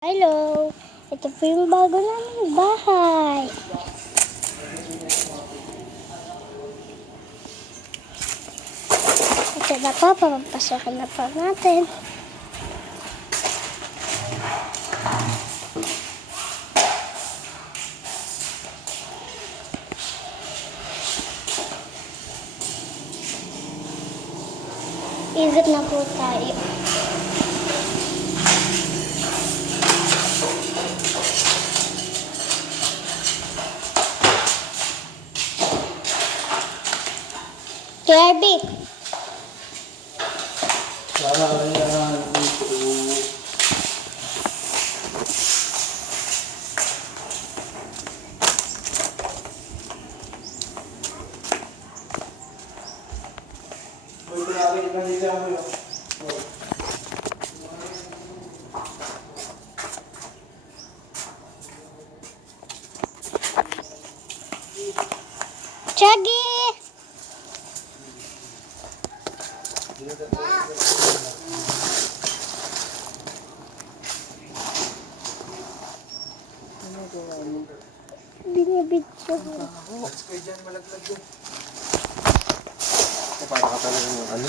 Hello! Ito po yung bago naming bahay. Ito na po, papapasokin na po natin. Ikot na po tayo. Kirby. Chuggy. Binibidyo. Let's go dyan, malaglag yun. Para ka talaga ng ano.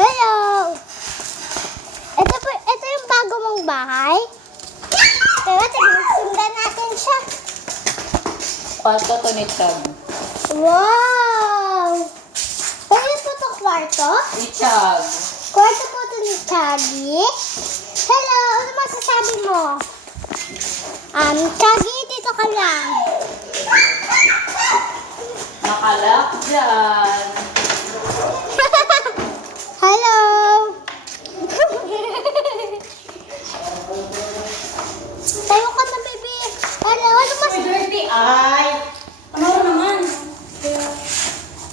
Hello! Ito yung bago mong bahay? Tara, sundan natin siya. Kwarto to ni Chag. Wow! Pwede po ito kwarto? Ni Chag. Kwarto po ito ni Chuggy. Hello! Ano masasabi mo? Chuggy, dito ka lang. Nakalak dyan. Hello! Tayo ka na, baby. Hello, ano mas... Dirty eye.